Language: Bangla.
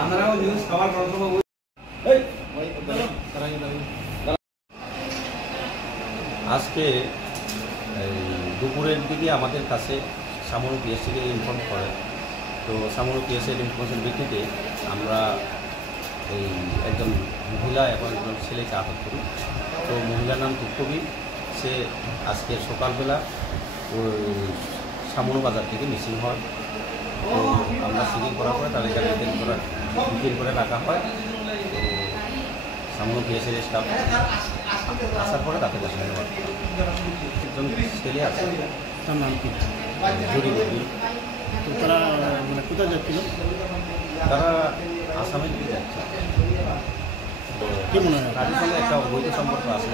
আপনারাও নিউজ কভার করার সময় আজকে দুপুরের দিকে আমাদের কাছে সামনে পিএস থেকে ইনফর্ম করে। তো সামনে পিএসের ইনফরমেশন ভিত্তিতে আমরা এই একজন মহিলা এবং একজন ছেলেকে আটক করি। তো মহিলার নাম তুকবি, সে আজকে সকালবেলা ওই সামনো বাজার থেকে মিসিং হয়। তো আমরা সিডিং করার পরে তাদেরকে ডিটেন করে রাখা হয়। তো সামনো পিএসের স্টাফ আসার পরে তাকে বসে নেওয়া। একজন ছেলে আছে, তার নাম কি? জড়িবুদ্ধি। তো তারা মানে কোথায় যাচ্ছিল? তারা আসামের দিকে যাচ্ছে। কি মনে হয় তাদের সঙ্গে একটা অবৈধ সম্পর্ক আছে।